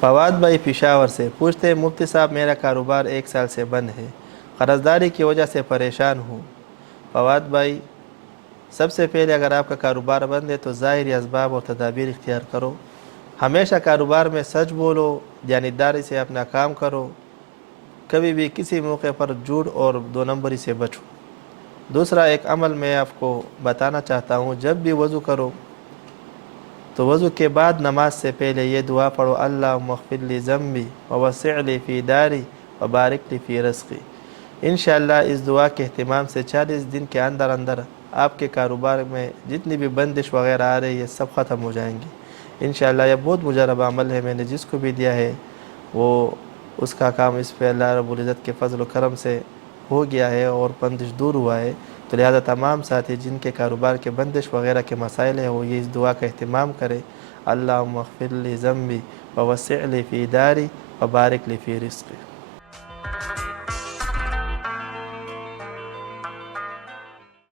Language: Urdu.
فواد بھائی پشاور سے پوچھتے ہیں مفتی صاحب میرا کاروبار 1 سال سے بند ہے، قرض داری کی وجہ سے پریشان ہوں۔ فواد بھائی سب سے پہلے اگر آپ کا کاروبار بند ہے تو ظاہری اسباب اور تدابیر اختیار کرو، ہمیشہ کاروبار میں سچ بولو، دیانتداری سے اپنا کام کرو، کبھی بھی کسی موقع پر جھوٹ اور 2 نمبری سے بچو۔ دوسرا ایک عمل میں آپ کو بتانا چاہتا ہوں، جب بھی وضو کرو تو وضو کے بعد نماز سے پہلے یہ دعا پڑھو، اللہم اغفر لی ذنبی ووسع لی فی داری وبارک لی فی رزقی۔ انشاءاللہ اس دعا کے اہتمام سے 40 دن کے اندر اندر آپ کے کاروبار میں جتنی بھی بندش وغیرہ آ رہی ہے سب ختم ہو جائیں گی انشاءاللہ۔ یہ بہت مجرب عمل ہے، میں نے جس کو بھی دیا ہے وہ اس کا کام اس پہ اللہ رب العزت کے فضل و کرم سے ہو گیا ہے اور بندش دور ہوا ہے۔ تو لہذا تمام ساتھی جن کے کاروبار کے بندش وغیرہ کے مسائل ہیں وہ یہ اس دعا کا اہتمام کرے، اللہم اغفر لی ذنبی ووسع لی فی داری وبارک لی فی رزقی۔